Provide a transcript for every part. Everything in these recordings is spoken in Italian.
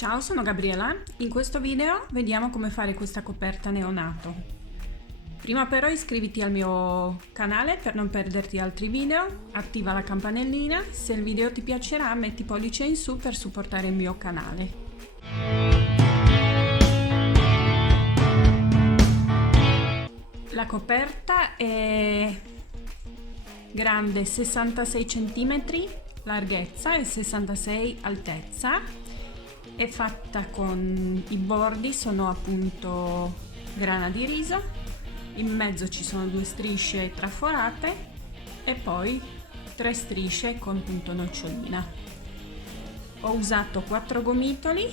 Ciao, sono Gabriela. In questo video vediamo come fare questa coperta neonato. Prima però iscriviti al mio canale per non perderti altri video, attiva la campanellina, se il video ti piacerà metti pollice in su per supportare il mio canale. La coperta è grande 66 cm, larghezza e 66 altezza. È fatta con i bordi, sono appunto grana di riso, in mezzo ci sono due strisce traforate e poi tre strisce con punto nocciolina. Ho usato 4 gomitoli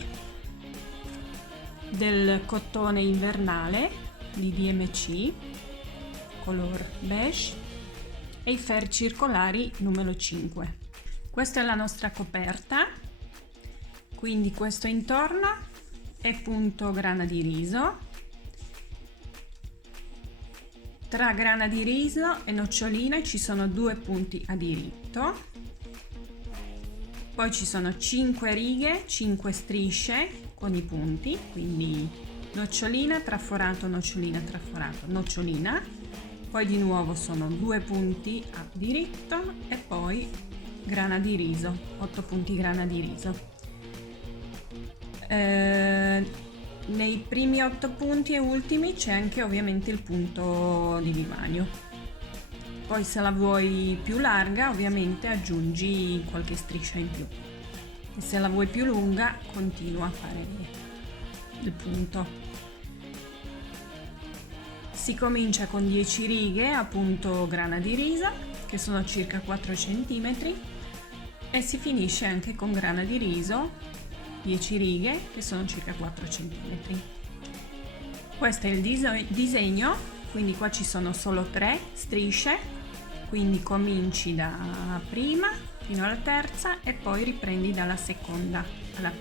del cotone invernale di DMC color beige e i ferri circolari numero 5. Questa è la nostra coperta. Quindi questo intorno è punto grana di riso, tra grana di riso e nocciolina ci sono 2 punti a diritto, poi ci sono 5 righe, 5 strisce con i punti, quindi nocciolina, traforato, nocciolina, traforato, nocciolina, poi di nuovo sono 2 punti a diritto e poi grana di riso, 8 punti grana di riso. Nei primi 8 punti e ultimi c'è anche ovviamente il punto di vimanio. Poi se la vuoi più larga ovviamente aggiungi qualche striscia in più e se la vuoi più lunga continua a fare il punto. Si comincia con 10 righe a punto grana di riso che sono circa 4 cm e si finisce anche con grana di riso 10 righe che sono circa 4 cm. Questo è il disegno, quindi qua ci sono solo 3 strisce, quindi cominci da prima fino alla terza e poi riprendi dalla seconda alla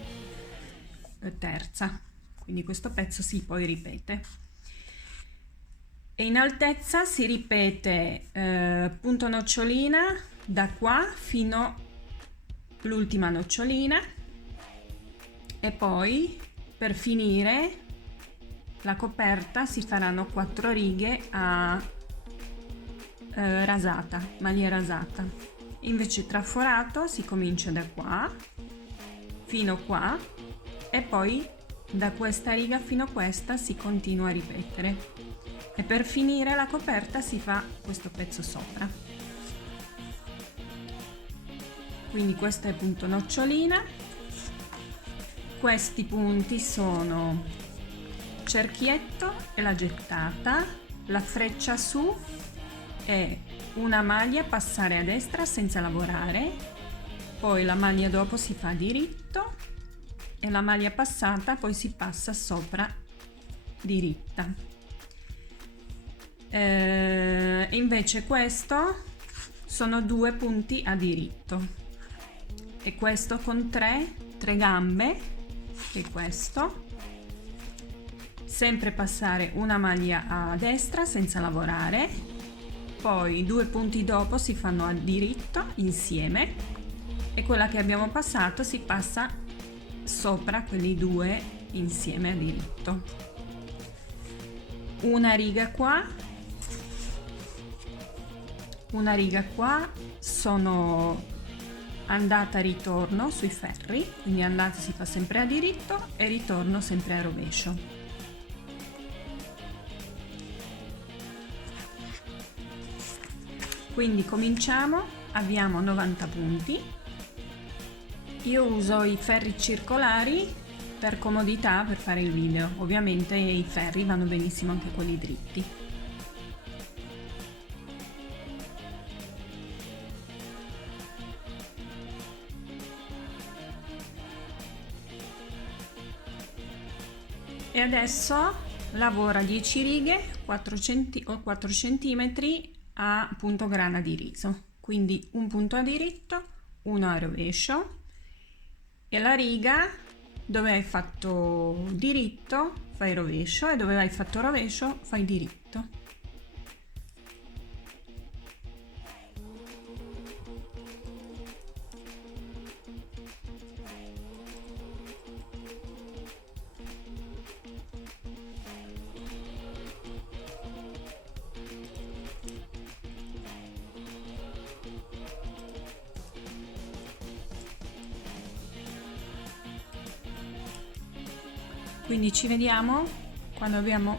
terza, quindi questo pezzo si poi ripete. E in altezza si ripete punto nocciolina da qua fino all'ultima nocciolina. E poi per finire la coperta si faranno 4 righe a rasata, maglia rasata. Invece traforato si comincia da qua fino qua e poi da questa riga fino a questa si continua a ripetere e per finire la coperta si fa questo pezzo sopra. Quindi questo è punto nocciolina. Questi punti sono cerchietto e la gettata, la freccia su e una maglia passare a destra senza lavorare, poi la maglia dopo si fa diritto e la maglia passata poi si passa sopra diritta. Invece questo sono 2 punti a diritto e questo con 3 gambe, che è questo, sempre passare una maglia a destra senza lavorare, poi 2 punti dopo si fanno a diritto insieme e quella che abbiamo passato si passa sopra quelli 2 insieme a diritto. Una riga qua, sono andata e ritorno sui ferri, quindi andata si fa sempre a diritto e ritorno sempre a rovescio. Quindi cominciamo, abbiamo 90 punti. Io uso i ferri circolari per comodità per fare il video, ovviamente i ferri vanno benissimo anche quelli dritti. E adesso lavora 10 righe 4 cm a punto grana di riso, quindi un punto a diritto, uno a rovescio e la riga dove hai fatto diritto fai rovescio e dove hai fatto rovescio fai diritto. Quindi ci vediamo quando abbiamo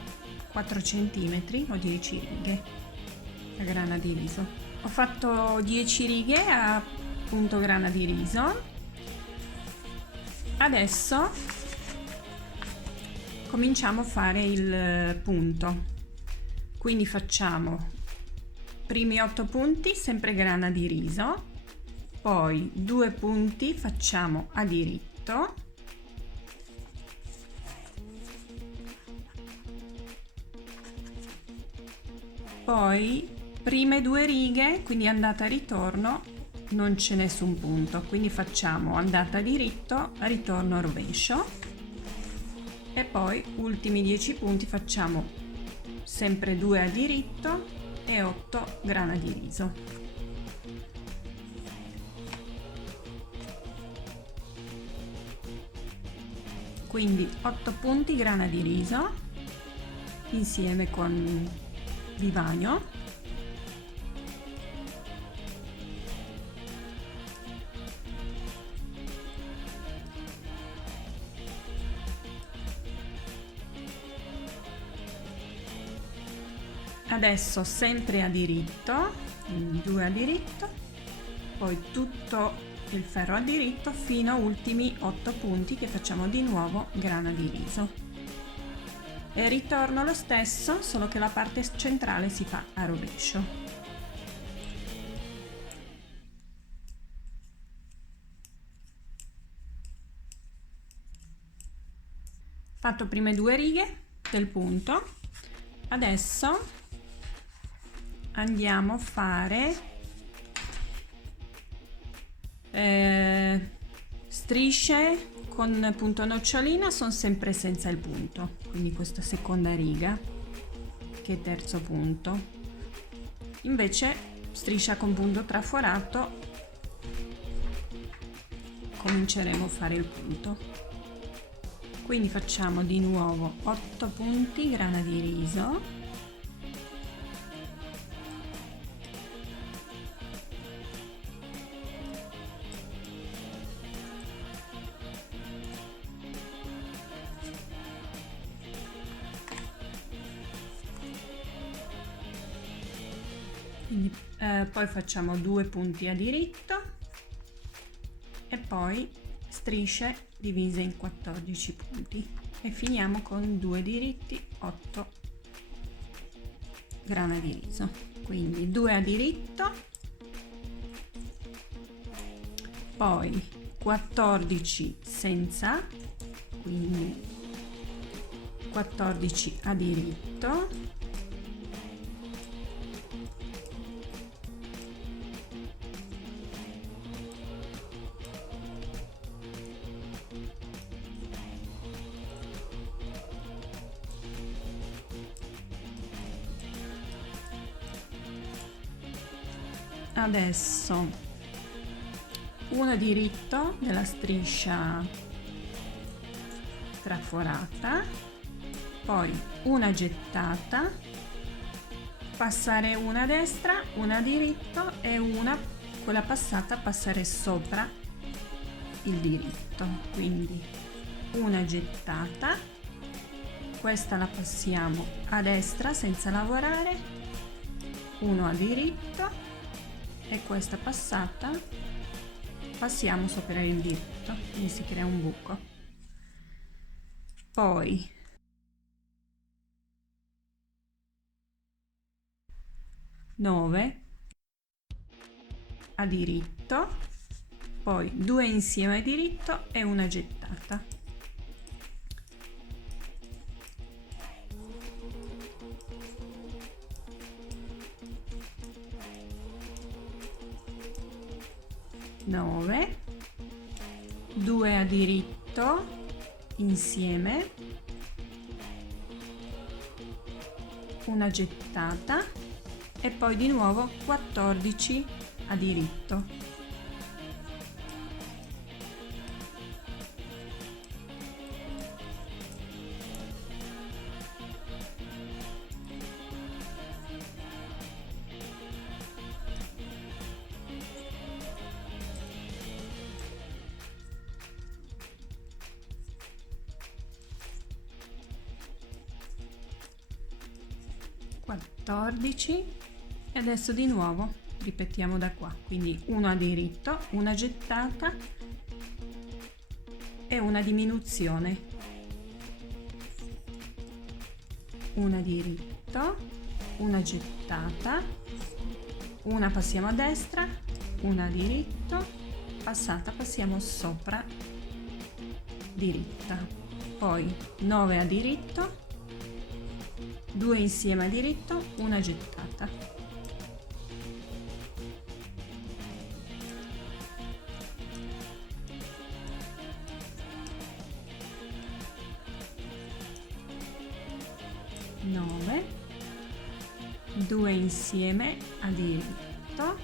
4 centimetri o 10 righe a grana di riso. Ho fatto 10 righe a punto grana di riso. Adesso cominciamo a fare il punto, quindi facciamo primi 8 punti sempre grana di riso, poi 2 punti facciamo a diritto, poi prime 2 righe, quindi andata e ritorno, non c'è nessun punto, quindi facciamo andata diritto, ritorno rovescio, e poi ultimi 10 punti facciamo sempre 2 a diritto e 8 grana di riso. Quindi 8 punti grana di riso insieme con vivagno, adesso sempre a diritto, 2 a diritto, poi tutto il ferro a diritto fino a ultimi 8 punti che facciamo di nuovo grana di riso, e ritorno lo stesso, solo che la parte centrale si fa a rovescio. Fatto prime 2 righe del punto, adesso andiamo a fare strisce con punto nocciolina, sono sempre senza il punto, quindi questa seconda riga che è terzo punto, invece striscia con punto traforato cominceremo a fare il punto, quindi facciamo di nuovo 8 punti grana di riso, quindi, poi facciamo 2 punti a diritto e poi strisce divise in 14 punti e finiamo con 2 diritti, 8 grana di riso, quindi 2 a diritto, poi 14 senza, quindi 14 a diritto, adesso 1 diritto della striscia traforata, poi una gettata, passare una a destra, una a diritto e una, quella passata, passare sopra il diritto, quindi una gettata, questa la passiamo a destra senza lavorare, uno a diritto e questa passata passiamo sopra il diritto, quindi si crea un buco, poi 9 a diritto, poi 2 insieme a diritto e una gettata, nove, 2 a diritto insieme, una gettata e poi di nuovo 14 a diritto. 14 e adesso di nuovo ripetiamo da qua, quindi una diritto, una gettata e una diminuzione, una diritto, una gettata, una passiamo a destra, una diritto, passata passiamo sopra, diritta, poi 9 a diritto, 2 insieme a diritto, una gettata, nove, 2 insieme a diritto,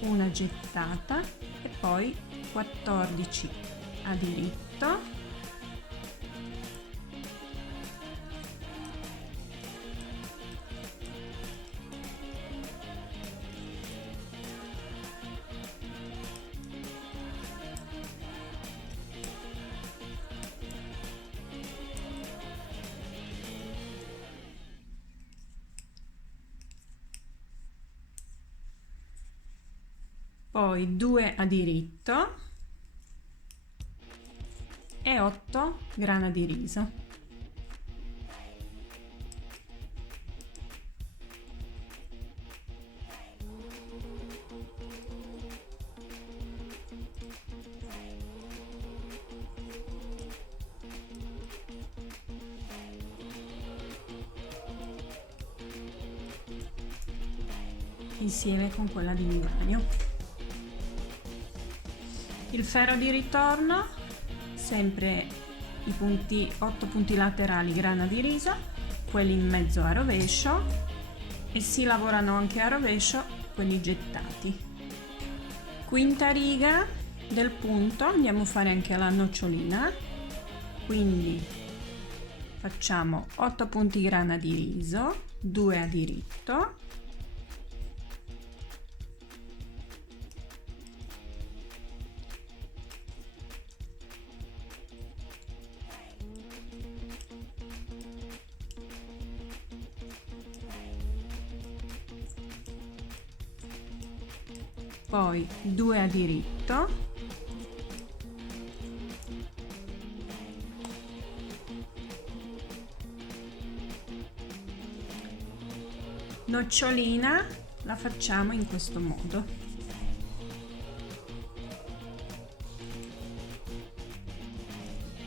una gettata e poi 14 a diritto, poi 2 a diritto e 8 grana di riso. Insieme con quella di milanio. Il ferro di ritorno, sempre i punti, 8 punti laterali grana di riso, quelli in mezzo a rovescio e si lavorano anche a rovescio quelli gettati. Quinta riga del punto andiamo a fare anche la nocciolina, quindi facciamo 8 punti grana di riso, 2 a diritto, poi 2 a diritto, nocciolina la facciamo in questo modo,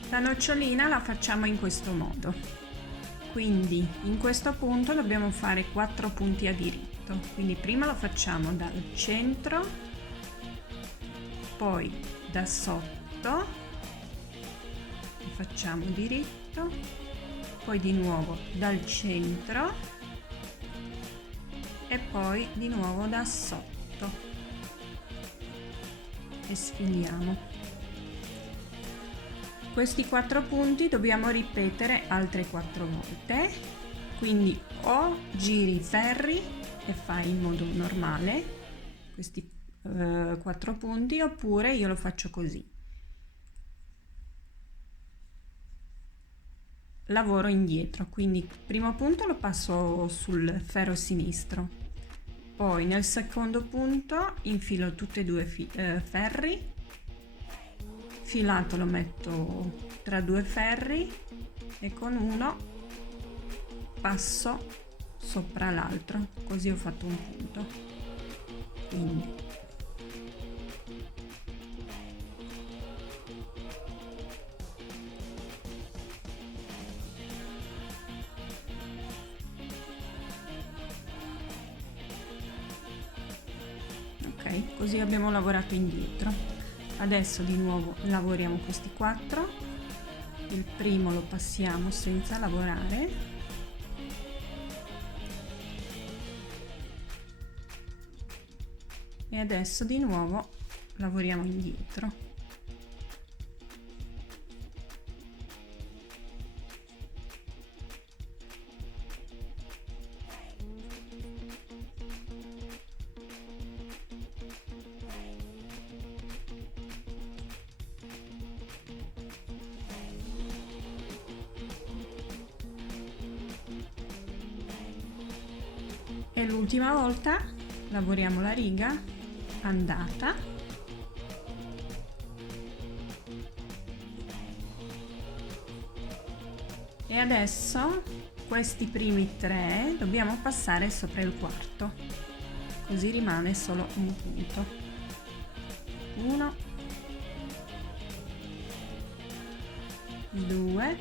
la nocciolina la facciamo in questo modo, quindi in questo punto dobbiamo fare 4 punti a diritto, quindi prima lo facciamo dal centro, poi da sotto facciamo diritto, poi di nuovo dal centro e poi di nuovo da sotto e sfiliamo. Questi 4 punti dobbiamo ripetere altre 4 volte, quindi o giri i ferri e fai in modo normale questi 4 punti, oppure io lo faccio così, lavoro indietro, quindi primo punto lo passo sul ferro sinistro, poi nel secondo punto infilo tutti e due ferri, filato lo metto tra due ferri e con uno passo sopra l'altro, così ho fatto un punto. Quindi ok, così abbiamo lavorato indietro. Adesso di nuovo lavoriamo questi 4, il primo lo passiamo senza lavorare, e adesso di nuovo lavoriamo indietro. E l'ultima volta lavoriamo la riga andata, e adesso questi primi 3 dobbiamo passare sopra il quarto, così rimane solo un punto. 1, 2,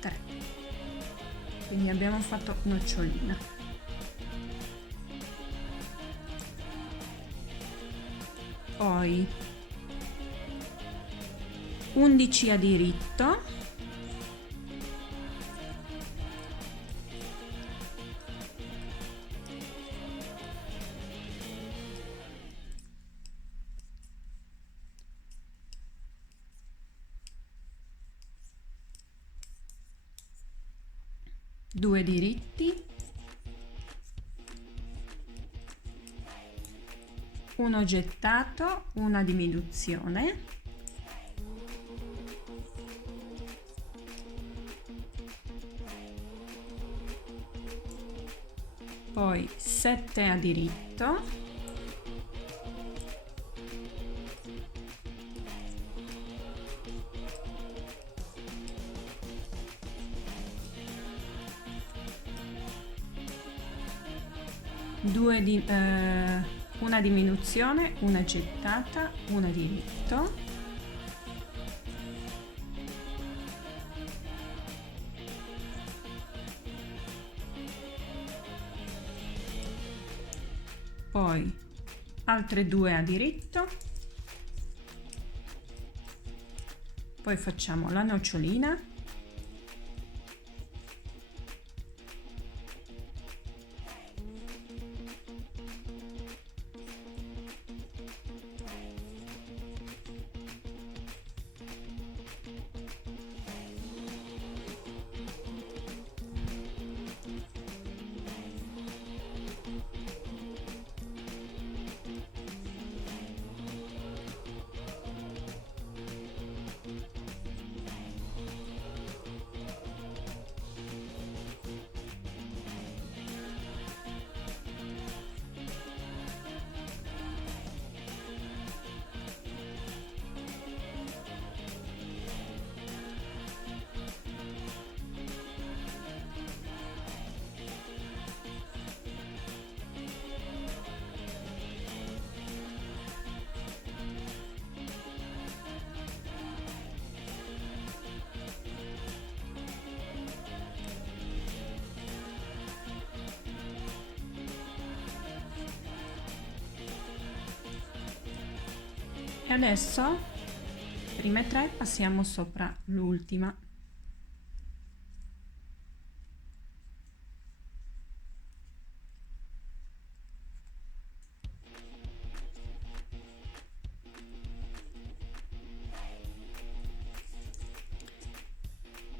3. Quindi abbiamo fatto nocciolina. Poi 11 a diritto, due diritti, uno gettato, una diminuzione, poi 7 a diritto, una diminuzione, una gettata, una diritto, poi altre 2 a diritto, poi facciamo la nocciolina, e adesso prime 3 passiamo sopra l'ultima.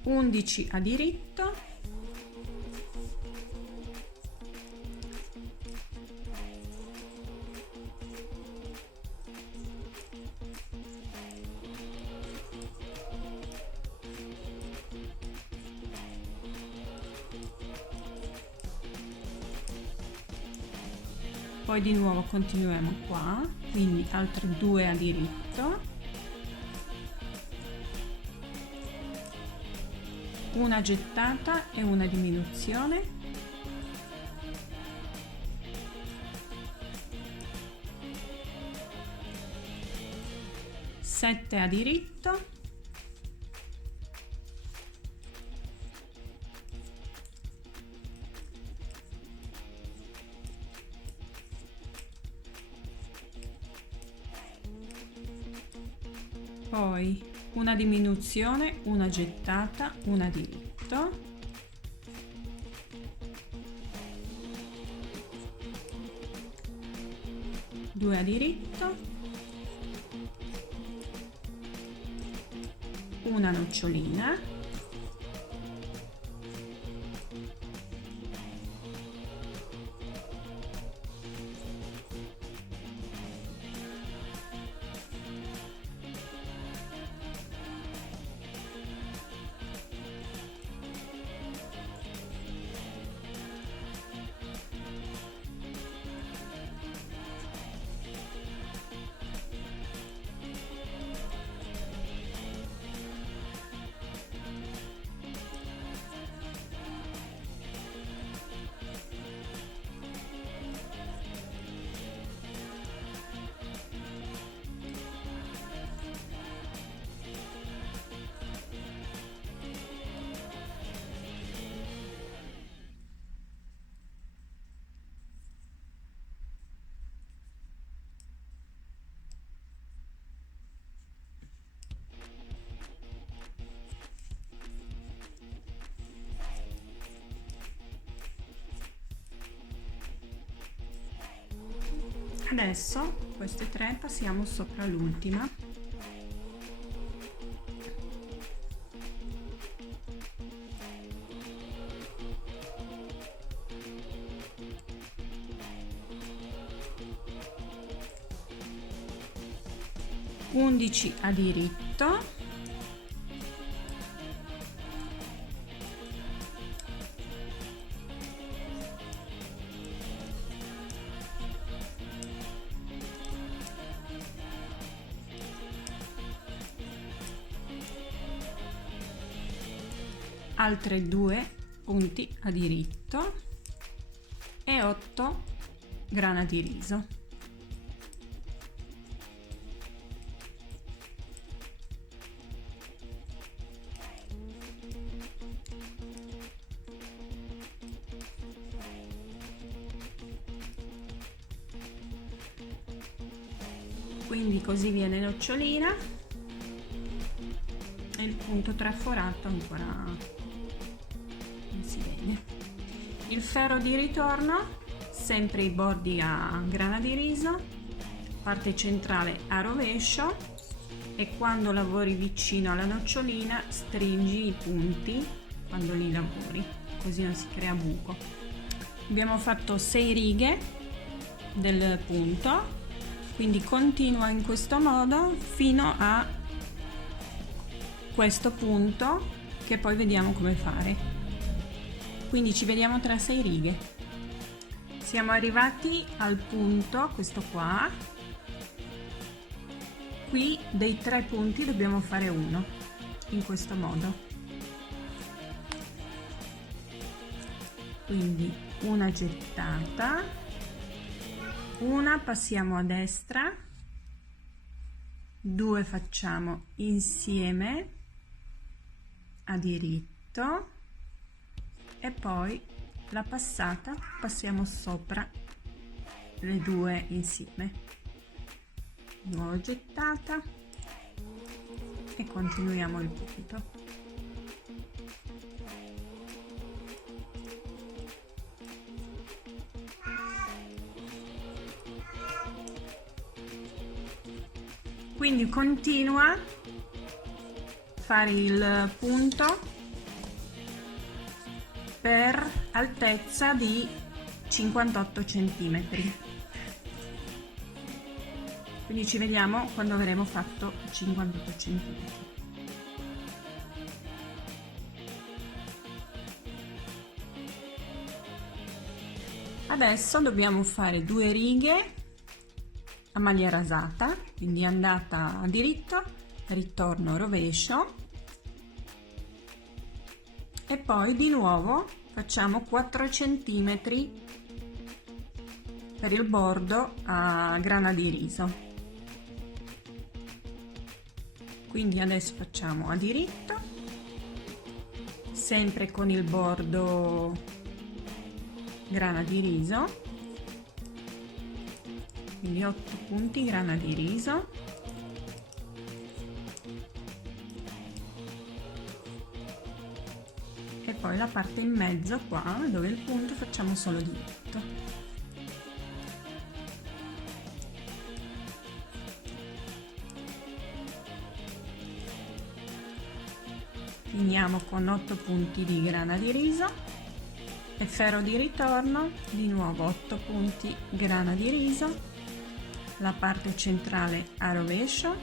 Undici a diritto, poi di nuovo continuiamo qua, quindi altre 2 a diritto, una gettata e una diminuzione, sette a diritto, poi una diminuzione, una gettata, una diritto, due a diritto, una nocciolina, Adesso queste 3 passiamo sopra l'ultima. Undici a diritto, altre 2 punti a diritto e 8 grana di riso. Quindi così viene nocciolina e il punto traforato ancora non si vede. Il ferro di ritorno, sempre i bordi a grana di riso, parte centrale a rovescio, e quando lavori vicino alla nocciolina stringi i punti quando li lavori, così non si crea buco. Abbiamo fatto 6 righe del punto, quindi continua in questo modo fino a questo punto, che poi vediamo come fare. Quindi ci vediamo tra 6 righe. Siamo arrivati al punto, questo qua. Qui dei 3 punti dobbiamo fare uno, in questo modo. Quindi una gettata, una passiamo a destra, 2 facciamo insieme a diritto e poi la passata passiamo sopra le 2 insieme, nuova gettata e continuiamo il punto. Quindi continua a fare il punto per altezza di 58 centimetri. Quindi ci vediamo quando avremo fatto 58 centimetri. Adesso dobbiamo fare 2 righe a maglia rasata, quindi andata a diritto, ritorno rovescio, e poi di nuovo facciamo 4 centimetri per il bordo a grana di riso. Quindi adesso facciamo a diritto, sempre con il bordo grana di riso, quindi 8 punti grana di riso, e poi la parte in mezzo qua dove il punto facciamo solo diritto. Finiamo con 8 punti di grana di riso e ferro di ritorno, di nuovo 8 punti grana di riso, la parte centrale a rovescio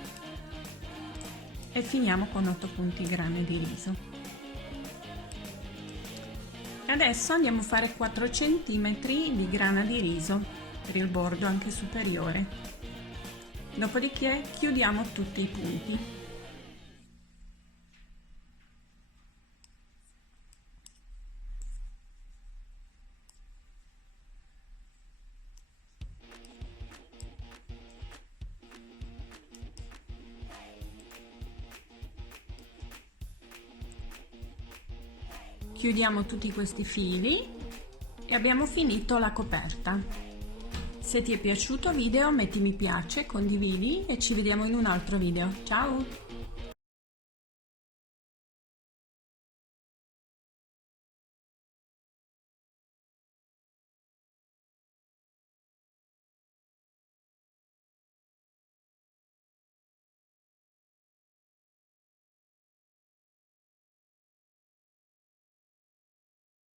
e finiamo con 8 punti grana di riso. Adesso andiamo a fare 4 centimetri di grana di riso per il bordo anche superiore, dopodiché chiudiamo tutti i punti. Chiudiamo tutti questi fili e abbiamo finito la coperta. Se ti è piaciuto il video metti mi piace, condividi e ci vediamo in un altro video. Ciao!